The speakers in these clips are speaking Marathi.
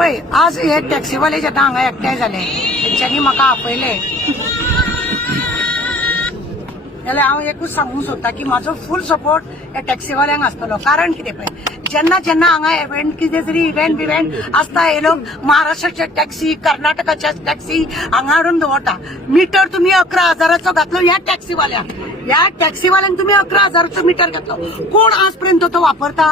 पळय आज हे टॅक्सीवाले जेन्ना हांगा एकठांय जाले तेंच्यांनी म्हाका आपयले जाल्यार हांव एकूच सांगूंक सोदतां की म्हाजो फूल सपोर्ट ह्या टॅक्सीवाल्यांक आसतलो. कारण कितें पळय जेन्ना जेन्ना हांगा इव्हेंट कितें तरी इव्हेंट बिव्हेंट आसता हे लोक महाराष्ट्राचे टॅक्सी कर्नाटकाच्या टॅक्सी हांगा हाडून दवरता. मिटर तुम्ही 11,000चो घातलो ह्या टॅक्सीवाल्यांक तुम्ही 11,000चो मिटर घातलो. कोण आजपर्यंत तो वापरता?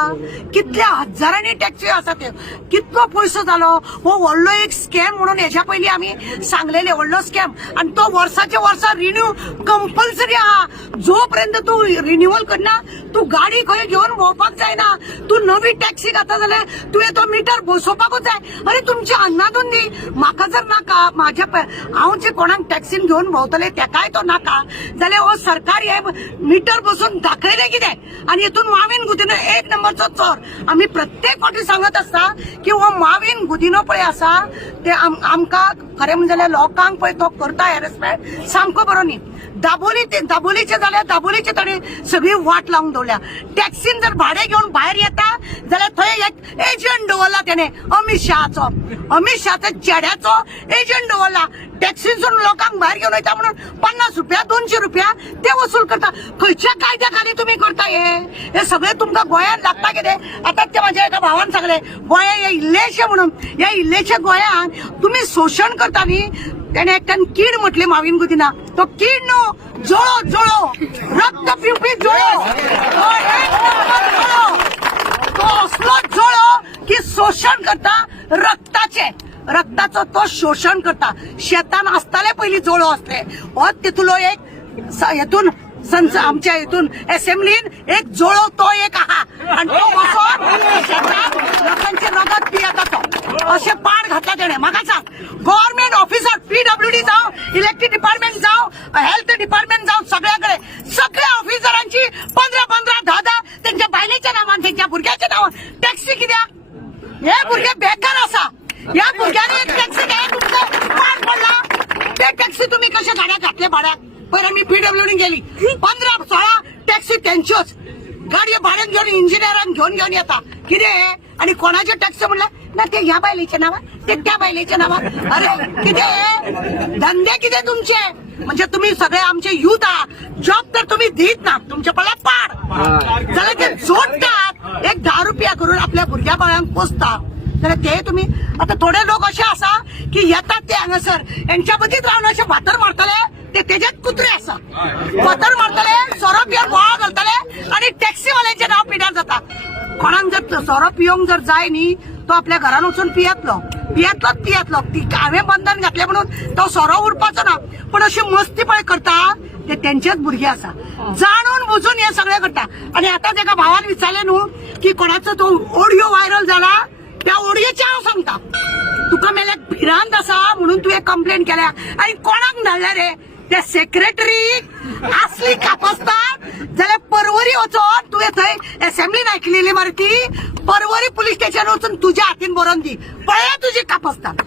कितल्या हजारांनी टॅक्सी आसा त्यो. कितलो पयसो जालो हो व्हडलो एक स्कॅम म्हणून हेच्या पयलीं आमी सांगलेले व्हडलो स्कॅम. आणि तो वर्साच्या वर्सा रिन्यू कंपल्सरी आहा. जोपर्यंत तू रिन्युअल करना तू गाडी खंय घेवन भोंवपाक जायना. तू नवी टॅक्सी घाता जाल्यार तुवें तो मिटर बसोवपाकूच जाय. अरे तुमची अन्नादून दी. म्हाका जर नाका म्हाज्या हांव जे कोणाक टॅक्सीन घेवन भोंवतले तेकाय तो नाका जाल्यार हो सरकार हे मिटर बसून दाखयले कितें. आणि हितून माविन गुदिनो एक नंबरचो चोर. आमी प्रत्येक फावटी सांगत आसता की हो माविन गुदिनो पळय आसा ते आमकां खरें म्हणजे जाल्यार लोकांक पळय तो करता हॅरेसमेंट सामको बरो न्ही. दाबोलीचे जाल्यार दाबोलीचे ताणें सगळी वाट लावून दवरल्या. टॅक्सीन जर भाडे घेवन भायर येता जाल्यार थंय एक एजंट दवरला तेणे अमित शहाचो चेड्याचो एजंट दवरला. टॅक्सीसून लोकांक भायर घेवन वयता म्हणून 50 रुपया 200 रुपया ते वसूल करता. खंयच्या कायद्या खाली तुम्ही करता हे सगळे तुमकां गोंयांत लागता कितें. आतां ते म्हाज्या एका भावान सांगले गोंया हे इल्लेशे म्हणून. ह्या इल्लेशे गोंयान तुम्ही शोशण करता न्ही. त्याने एकट्यान कीड म्हटले माविन गुदिना. तो कीड न्हू जोळो रक्त पिवपी जोळो. तो असलो जोळो की शोषण करता रक्ताचो तो शोषण करता. शेतान आसताले पयलीं जोळो असले हो तितूलो एक हेतून आमच्या हितून असेंब्लीन एक जोळो तो एक आहा. आणि तो बसून शेतान लोकांचे रगत पियता तो अशें पाड घातला तेणे. म्हाका सांग गव्हर्नमेंट ऑफिसर PWD जावं इलेक्ट्रिक डिपार्टमेंट जावं हेल्थ डिपार्टमेंट जावं सगळ्या ऑफिसरांची 15-15 10-10 त्यांच्या बायलेच्या नावान त्यांच्या भुरग्याच्या नावान टॅक्सी कित्याक. हे भुरगे बेकार आसा. ह्या भुरग्यांनी एक टॅक्सी घ्या तुमचं पाड पडला. ते टॅक्सी तुम्ही कशा गाड्यात घातले भाड्याक. पयलीं मी PWD गेली 15-16 टॅक्सी त्यांच्योच गाडयो भाड्यान घेवन इंजिनियरांक घेवन येता. कितें आणि कोणाचे टॅक्सी म्हणलं ना ते ह्या बायलेच्या नावान ते त्या बायलेच्या नावान. अरे कितें धंदे कितें तुमचे. म्हणजे तुम्ही सगळे आमचे युथ आहात. जॉब तर तुम्ही देत ना तुमच्या पडला पाड जाल्यार ते जोडटात. एक 10 रुपया करून आपल्या भुरग्या बाळांक पोसता जाल्यार ते तुम्ही. आता थोडे लोक असे आसा की येतात ते हांगासर यांच्या मदींच रावन असे भातर मारतले. ते तेजेच कुत्रे आसा. भातर मारतले सोरो पिवन बोळा घालतले आणि टॅक्सीवाल्यांचे नाव पिड्यार जाता. कोणाक जर सोरो पिवंक जर जाय न्ही तो आपल्या घरान वचून पियेतलो. हांवें बंधन घातले म्हणून तो सोरो उरपाचो ना. पण अशी मस्ती पळय करता ते तेंचेच भुरगे आसा. जाणून बुजून हे सगळे करता. आणि आता एका भावान विचारले न्हू की कोणाचो तो ऑडिओ व्हायरल झाला त्या ऑडिओचे हांव सांगता. तुका मेल्याक भिरांत आसा म्हणून तुवें कंप्लेंट केल्या आणि कोणाक धाडल्या रे त्या सेक्रेटरीक असली कापसतात जाल्यार परवरी वचोन तुवें थंय असेंब्लीन आयकलेली मरे ती परवरी पुलीस स्टेशन वचून तुज्या हातीन बरोवन दी पळय तुजी कापसतात.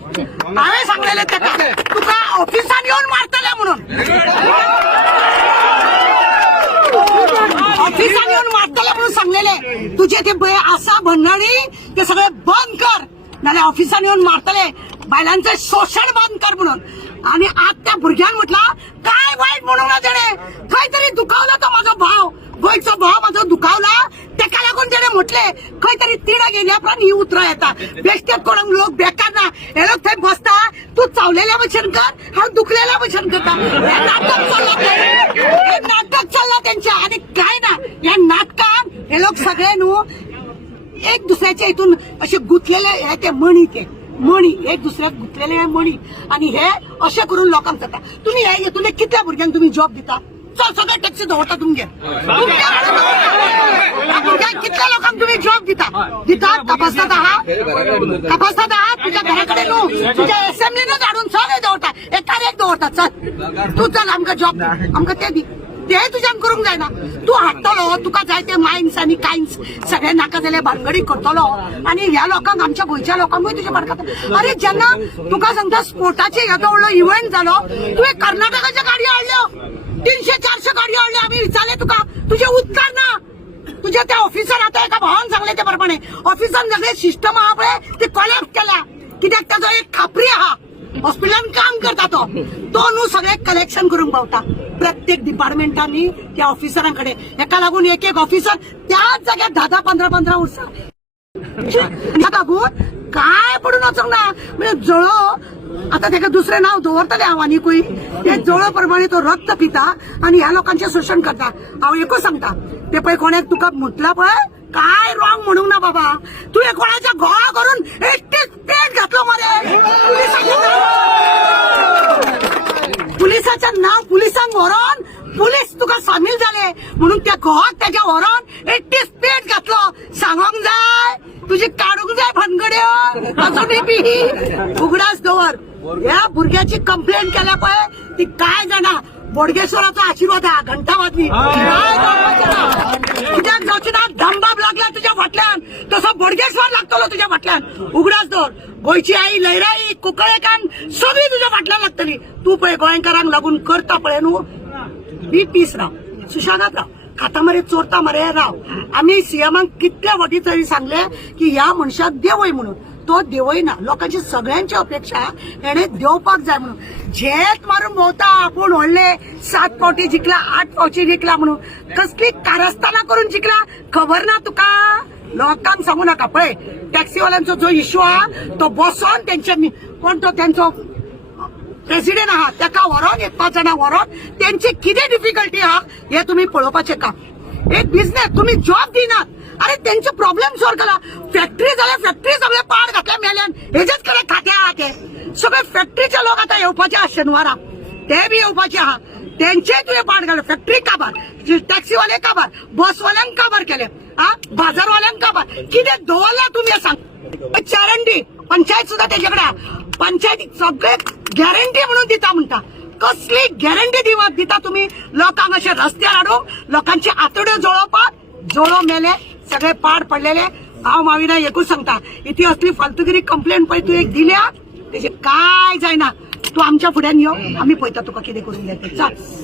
हांवें सांगलेले तेका तुका ऑफिसान येवन मारतले म्हणून. ऑफिसान येवन मारतले म्हणून सांगलेले. तुझे ते आसा भन्नाडी ते सगळे बंद कर नाल्यार ऑफिसान येवन मारतले. बायलांचे शोषण बंद कर म्हणून. आणि आज त्या भुरग्यान म्हटला काय वाईट म्हणून ना तेणे खंय तरी दुखावला तो माझा भाव गोंयचो भाव माझा दुखावला तेका लागून तेणे म्हटले खंय तरी तिडा गेल्या उपरांत ही उतरां येता. बेश्टेत कोणाक लोक बेकार ना हे लोक थंय बसता. तू चावलेल्या भशेन कर हांव दुखलेल्या भशेन करता. हे नाटक चल्ला तेंच्या. आणि काय ना या नाटकान हे लोक सगळे न्हू एक दुसऱ्याच्या हितून असे गुंतलेले हे ते मणी एक दुसऱ्याक गुंतलेले मणी. आणि हे अशें करून लोकांक जाता. तुम्ही हे हितून कितल्या भुरग्यांक तुम्ही जॉब दिता. चल सगळे टॅक्सी दवरता तुमगे कितल्या लोकांक तुम्ही जॉब दिता तपासतात आहात तुझ्या घराकडे न्हू तुझ्या असेंब्लीनच हाडून सगळे दवरता एकान एक दवरता. चल तू चल आमकां जॉब आमकां ते दी. ते तुज्यान करूंक जायना. तू हाडटलो तुका जाय ते मायन्स आणि कायन्स सगळे नाका जाल्यार भानगडी करतलो. आणि ह्या लोकांक आमच्या गोंयच्या लोकांकूय तुजे भडकता. अरे जेन्ना तुका सांगता स्पोर्टाचे येदो व्हडलो इव्हेंट जालो तुवें कर्नाटकाच्या गाडयो हाडल्यो 300-400 गाडयो हाडल्यो. आमी विचारले तुका तुझे उत्तर ना. तुझे त्या ऑफिसर आता एका भावान सांगले ते प्रमाणे ऑफिसान सगळे सिस्टम आहा पळय ते कोलॅप्स केल्या. कित्याक ताजो एक खापरी आहा हॉस्पिटलान काम करता तो न्हू सगळे कलेक्शन करूंक पावता प्रत्येक डिपार्टमेंटांनी त्या ऑफिसरांकडे हेका लागून एक एक ऑफिसर त्याच जाग्यार 10-15 वर्सां लागून काय पडून वचोंक ना म्हणजे जळो आता ताका दुसरें नांव दवरतले हांव आनीकूय ते जळो प्रमाणे तो रक्त पिता आणि ह्या लोकांचे शोषण करता हांव एकूच सांगता ते पळय कोणाक तुका म्हटला पळय काय रॉंग म्हणूंक ना बाबा तुवें कोणाच्या घोळा करून एकटीच पेट घातलो मरे पुलिसाचें नांव पुलिसांक व्हरोन पुलीस तुका सामील जाले म्हणून त्या घोवाक त्याच्या व्हरोन एकटीच पेट घातलो सांगोंक जाय तुजी काडूंक जाय भानगड्यो असो बी उगडास दवर ह्या भुरग्याची कंप्लेंट केल्या पळय ती काय जाणा बोडगेश्वराचा आशीर्वाद हा घंटा वाजली कित्याक जावचे ना धमबाब लागला तुझ्या फाटल्यान तसो बोडगेश्वर लागतलो तुझ्या फाटल्यान उगडास दवर गोंयची आई लयराई कुंकळेकान सगळी तुझ्या फाटल्यान लागतली तू पळय गोंयकारांक लागून करता पळय न्हू बी पीस राव सुशांत राव खाता मरे चोरता मरे राव आम्ही सीएमांक कितल्या फावटी तरी सांगले की ह्या मनशाक देवय म्हणून तो देवय ना लोकांची सगळ्यांची अपेक्षा हेणे देवपाक जाय म्हणून झेत मारून भोवता आपूण व्हडले 7 फावटी जिंकला 8 फावटी जिंकला म्हणून कसली कारस्थाना करून जिंकला खबर ना तुका लोकांक सांगू नका पळय टॅक्सीवाल्यांचो जो इश्यू हा तो बसोन त्यांच्या कोण तो त्यांचो प्रेसिडेंट आहा त्याका व्हरोन 1-5 जाणां व्हरोन त्यांची कितें डिफिकल्टी आहा हे तुम्ही पळोवपाचें काम एक बिझनेस तुम्ही जॉब दिनात अरे त्यांचे प्रॉब्लेम सॉल्व करा फॅक्टरी जाल्यार फॅक्टरी सगळे पाड घातल्या मेल्यान हेजेच कडे खाते आहा ते सगळे फॅक्टरीचे लोक आता येवपाचे आहा शेनवारा ते बी येवपाचे आहा त्यांचे तुवें पाड घाले फॅक्टरी काबार टॅक्सीवाले काबार बसवाल्यांक काबार केले हा बाजारवाल्यांक काबार कितें दवरला तुम्ही सांग चॅरंटी पंचायत सुद्धा त्याच्याकडे पंचायती सगळे गॅरंटी म्हणून दिता म्हणता कसली गॅरंटी दिता तुम्ही लोकांक अशे रस्त्यार हाडूंक लोकांची आतड्यो जळोवपाक जळो मेले सगळे पाड पडलेले हांव माविना एकूच सांगता इथे असली फालतुगिरी कंप्लेंट पळय तू एक दिल्या तेजे काय जायना तू आमच्या फुड्यान यो आम्ही पळयता तुका कितें करून जाय ते चल